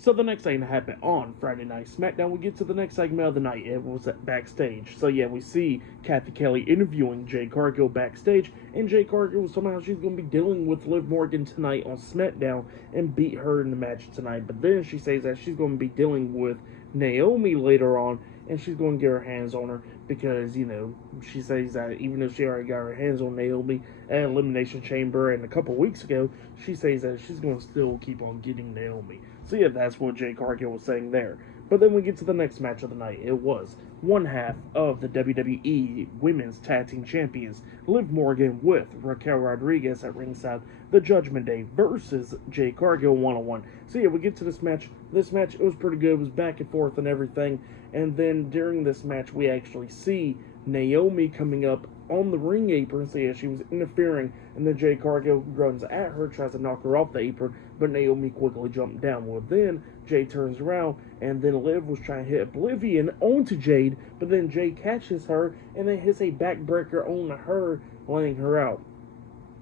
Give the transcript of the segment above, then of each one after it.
So the next thing that happened on Friday Night SmackDown, we get to the next segment of the night. It was backstage. So yeah, we see Kathy Kelly interviewing Jade Cargill backstage, and Jade Cargill somehow she's going to be dealing with Liv Morgan tonight on SmackDown and beat her in the match tonight. But then she says that she's going to be dealing with Naomi later on, and she's going to get her hands on her because, she says that even though she already got her hands on Naomi at Elimination Chamber and a couple weeks ago, she says that she's going to still keep on getting Naomi. So yeah, that's what Jade Cargill was saying there. But then we get to the next match of the night. It was one half of the WWE Women's Tag Team Champions, Liv Morgan with Raquel Rodriguez at ringside, the Judgment Day versus Jade Cargill one-on-one. So yeah, we get to this match. This match, it was pretty good. It was back and forth and everything. And then during this match, we actually see Naomi coming up on the ring apron. So yeah, she was interfering, and then Jade Cargill runs at her, tries to knock her off the apron, but Naomi quickly jumped down. Well, then Jade turns around, and then Liv was trying to hit Oblivion onto Jade, but then Jade catches her, and then hits a backbreaker on her, laying her out.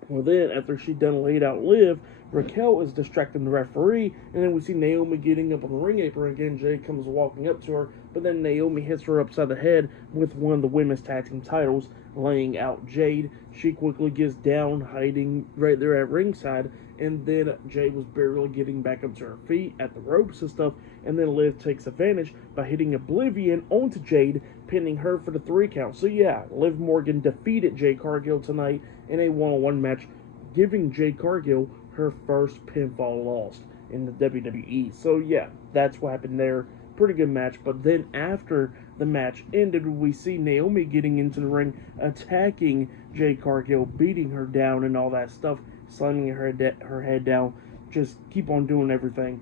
Well, then, after she done laid out Liv, Raquel is distracting the referee, and then we see Naomi getting up on the ring apron again. Jade comes walking up to her, but then Naomi hits her upside the head with one of the women's tag team titles, laying out Jade. She quickly gets down, hiding right there at ringside, and then Jade was barely getting back up to her feet at the ropes and stuff, and then Liv takes advantage by hitting Oblivion onto Jade, pinning her for the 3 count. So yeah, Liv Morgan defeated Jade Cargill tonight in a one-on-one match, giving Jade Cargill her first pinfall loss in the WWE. So yeah, that's what happened there. Pretty good match. But then after the match ended, we see Naomi getting into the ring, attacking Jade Cargill, beating her down and all that stuff, slamming her head down, just keep on doing everything.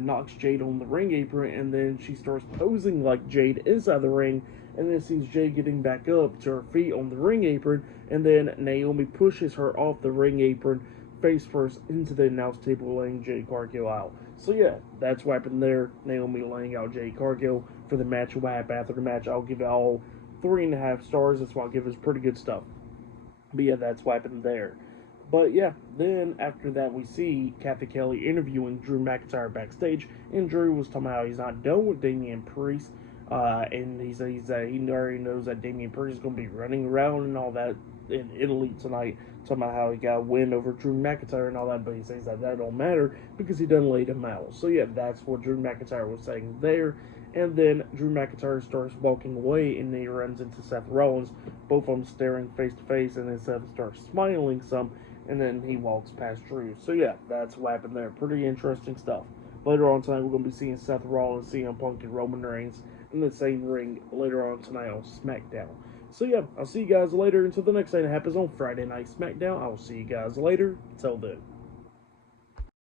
Knocks Jade on the ring apron, and then she starts posing like Jade inside the ring, and then sees Jade getting back up to her feet on the ring apron, and then Naomi pushes her off the ring apron face first into the announce table, laying Jade Cargill out. So yeah, that's what happened there. Naomi laying out Jade Cargill for the match. What happened after the match, I'll give it all 3.5 stars. That's why I'll give it pretty good stuff. But yeah, that's what happened there. But yeah, then after that, we see Kathy Kelly interviewing Drew McIntyre backstage, and Drew was talking about how he's not done with Damian Priest, and he says that he already knows that Damian Priest is going to be running around and all that in Italy tonight, talking about how he got a win over Drew McIntyre and all that, but he says that don't matter because he done laid him out. So yeah, that's what Drew McIntyre was saying there. And then Drew McIntyre starts walking away, and then he runs into Seth Rollins, both of them staring face to face, and then Seth starts smiling some, and then he walks past Drew. So yeah, that's what happened there. Pretty interesting stuff. Later on tonight, we're going to be seeing Seth Rollins, CM Punk, and Roman Reigns in the same ring later on tonight on SmackDown. So yeah, I'll see you guys later until the next thing that happens on Friday Night SmackDown. I will see you guys later. Till then.